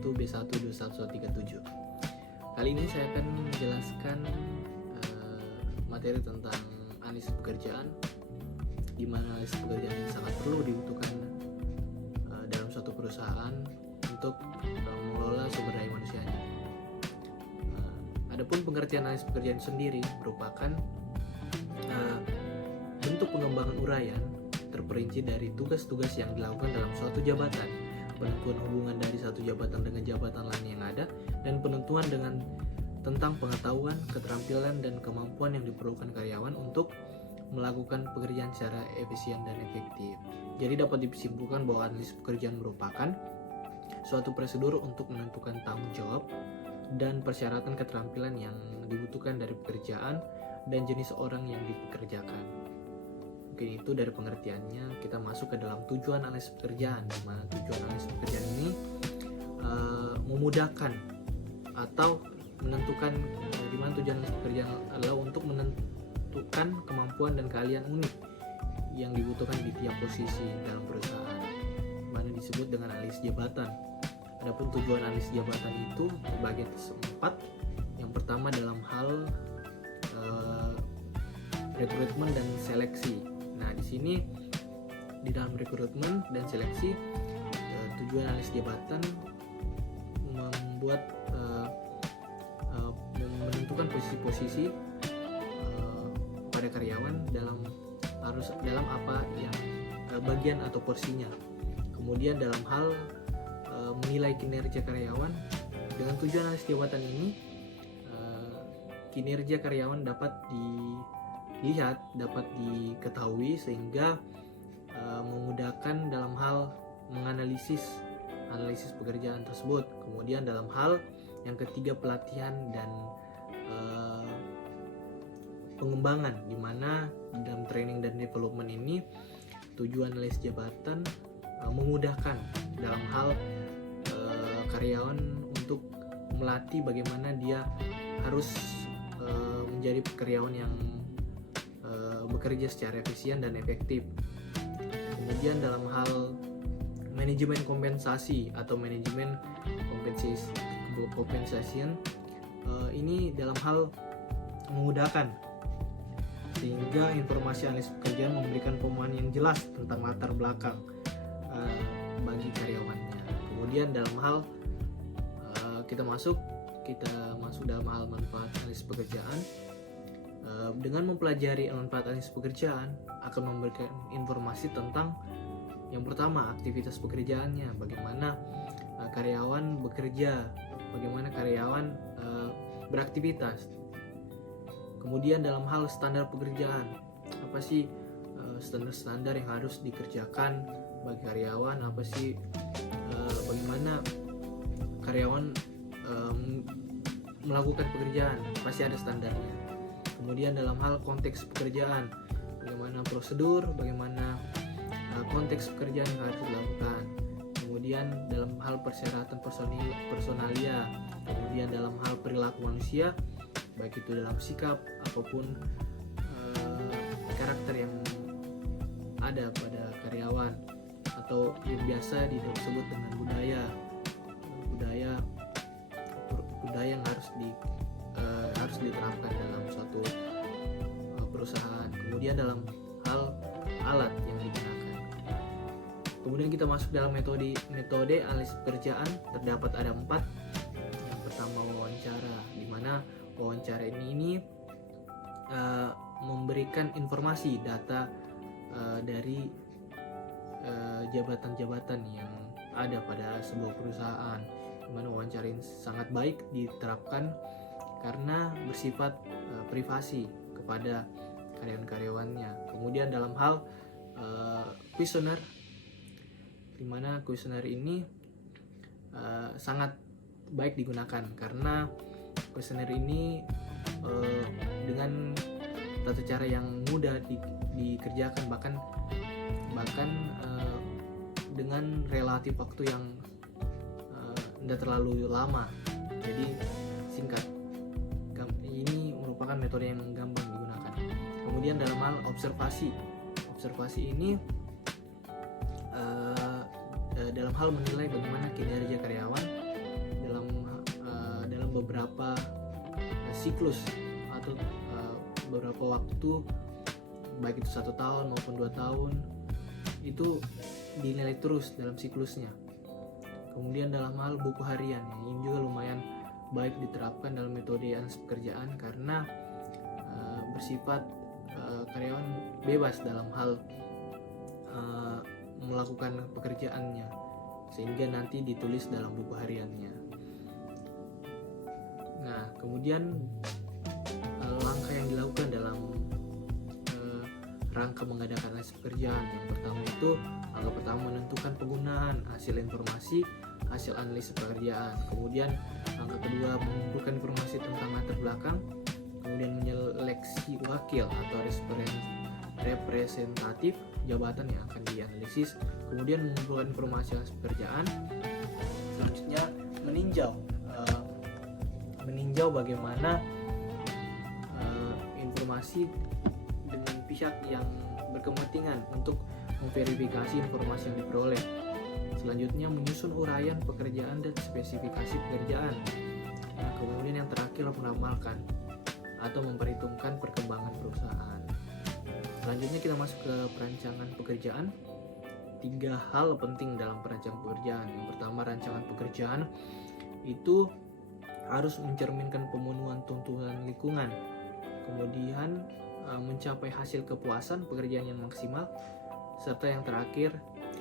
B1 21137. Kali ini saya akan menjelaskan materi tentang analisis pekerjaan, di mana analisis pekerjaan ini sangat perlu dibutuhkan dalam suatu perusahaan untuk mengelola sumber daya manusianya. Adapun pengertian analisis pekerjaan sendiri merupakan bentuk pengembangan uraian terperinci dari tugas-tugas yang dilakukan dalam suatu jabatan, penentuan hubungan dari satu jabatan dengan jabatan lain yang ada, dan penentuan tentang pengetahuan, keterampilan, dan kemampuan yang diperlukan karyawan untuk melakukan pekerjaan secara efisien dan efektif. Jadi dapat disimpulkan bahwa analisis pekerjaan merupakan suatu prosedur untuk menentukan tanggung jawab dan persyaratan keterampilan yang dibutuhkan dari pekerjaan dan jenis orang yang dipekerjakan. Mungkin itu dari pengertiannya. Kita masuk ke dalam tujuan analisis pekerjaan, di mana tujuan analisis pekerjaan ini memudahkan atau menentukan di mana tujuan analisis pekerjaan adalah untuk menentukan kemampuan dan keahlian unik yang dibutuhkan di tiap posisi dalam perusahaan, mana disebut dengan analisis jabatan. Adapun tujuan analisis jabatan itu terbagi atas 4. Yang pertama dalam hal rekrutmen dan seleksi. Nah, di sini di dalam rekrutmen dan seleksi, tujuan analisis jabatan membuat menentukan posisi-posisi pada karyawan dalam apa yang bagian atau porsinya. Kemudian dalam hal menilai kinerja karyawan, dengan tujuan analisis jabatan ini kinerja karyawan dapat dilihat, dapat diketahui, sehingga memudahkan dalam hal menganalisis pekerjaan tersebut. Kemudian dalam hal yang ketiga, pelatihan dan pengembangan, di mana dalam training dan development ini tujuan analisis jabatan memudahkan dalam hal karyawan untuk melatih bagaimana dia harus menjadi karyawan yang bekerja secara efisien dan efektif. Kemudian dalam hal manajemen kompensasi atau manajemen compensation, ini dalam hal memudahkan sehingga informasi analisis pekerjaan memberikan pemahaman yang jelas tentang latar belakang bagi karyawannya. Kemudian dalam hal kita masuk dalam hal manfaat analisis pekerjaan. Dengan mempelajari manfaat analisis pekerjaan akan memberikan informasi tentang yang pertama, aktivitas pekerjaannya, bagaimana karyawan bekerja, bagaimana karyawan beraktivitas. Kemudian dalam hal standar pekerjaan, apa sih standar-standar yang harus dikerjakan bagi karyawan, apa sih bagaimana karyawan melakukan pekerjaan, pasti ada standarnya. Kemudian dalam hal konteks pekerjaan, bagaimana prosedur, bagaimana konteks pekerjaan yang harus dilakukan. Kemudian dalam hal persyaratan personalia, kemudian dalam hal perilaku manusia, baik itu dalam sikap ataupun karakter yang ada pada karyawan, atau yang biasa disebut dengan budaya yang harus diterapkan dalam suatu perusahaan. Kemudian dalam hal alat yang digunakan. Kemudian kita masuk dalam metode analisis pekerjaan, terdapat ada 4. Yang pertama wawancara, di mana wawancara ini memberikan informasi data dari jabatan-jabatan yang ada pada sebuah perusahaan, di mana wawancara ini sangat baik diterapkan karena bersifat privasi kepada karyawan-karyawannya. Kemudian dalam hal kuesioner, di mana kuesioner ini sangat baik digunakan karena kuesioner ini dengan tata cara yang mudah dikerjakan, bahkan dengan relatif waktu yang tidak terlalu lama, jadi singkat. Ini merupakan metode yang gampang digunakan. Kemudian dalam hal observasi ini dalam hal menilai bagaimana kinerja karyawan beberapa siklus atau beberapa waktu, baik itu 1 tahun maupun 2 tahun, itu dinilai terus dalam siklusnya. Kemudian dalam hal buku harian, ini juga lumayan baik diterapkan dalam metode analisis pekerjaan karena bersifat karyawan bebas dalam hal melakukan pekerjaannya, sehingga nanti ditulis dalam buku hariannya. Nah, kemudian langkah yang dilakukan dalam rangka mengadakan analisis pekerjaan, yang pertama itu langkah pertama menentukan penggunaan hasil informasi hasil analisis pekerjaan. Kemudian langkah kedua mengumpulkan informasi tentang latar belakang, kemudian menyeleksi wakil atau representatif jabatan yang akan dianalisis, kemudian mengumpulkan informasi hasil pekerjaan. Selanjutnya meninjau bagaimana informasi dengan pihak yang berkepentingan untuk memverifikasi informasi yang diperoleh. Selanjutnya menyusun uraian pekerjaan dan spesifikasi pekerjaan. Nah, kemudian yang terakhir meramalkan atau memperhitungkan perkembangan perusahaan. Selanjutnya kita masuk ke perancangan pekerjaan. 3 hal penting dalam perancangan pekerjaan. Yang pertama, rancangan pekerjaan itu harus mencerminkan pemenuhan tuntutan lingkungan. Kemudian mencapai hasil kepuasan pekerjaan yang maksimal. Serta yang terakhir,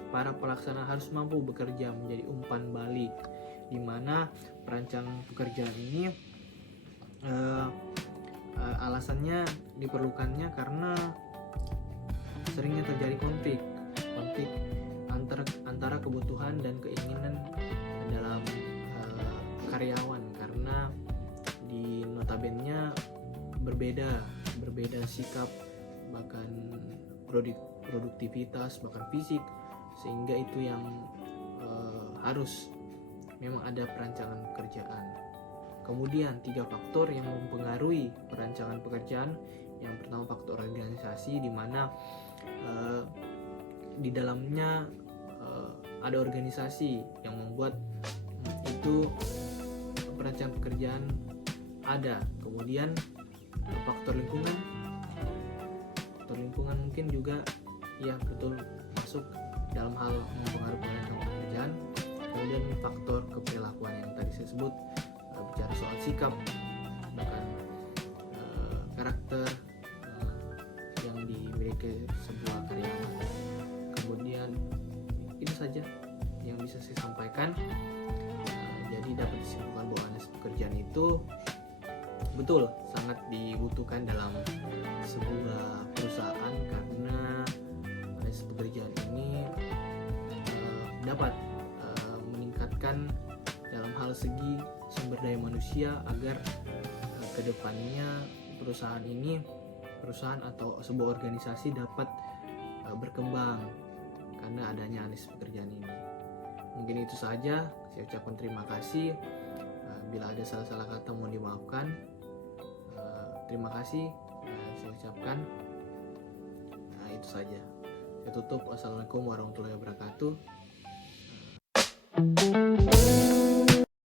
para pelaksana harus mampu bekerja menjadi umpan balik, di mana perancangan pekerjaan ini alasannya diperlukannya karena seringnya terjadi konflik antara kebutuhan dan keinginan dalam karyawan, karena di notabene berbeda sikap, bahkan produktivitas, bahkan fisik, sehingga itu yang harus memang ada perancangan pekerjaan. Kemudian 3 faktor yang mempengaruhi perancangan pekerjaan. Yang pertama, faktor organisasi, di mana di dalamnya ada organisasi yang membuat itu perancangan pekerjaan ada. Kemudian faktor lingkungan mungkin juga ya betul masuk dalam hal mempengaruhi perancangan pekerjaan. Kemudian faktor keperilakuan yang tadi saya sebut, bicara soal sikap, bahkan karakter yang dimiliki sebuah karyawan. Kemudian itu saja yang bisa saya sampaikan. Jadi dapat disimpulkan bahwa analisis pekerjaan itu betul sangat dibutuhkan dalam sebuah perusahaan, karena analisis pekerjaan ini dapat meningkatkan dalam hal segi sumber daya manusia agar kedepannya perusahaan atau sebuah organisasi dapat berkembang karena adanya analisis pekerjaan ini. Mungkin itu saja, saya ucapkan terima kasih. Bila ada salah-salah kata mohon dimaafkan. Terima kasih saya ucapkan. Itu saja. Saya tutup. Wassalamualaikum warahmatullahi wabarakatuh.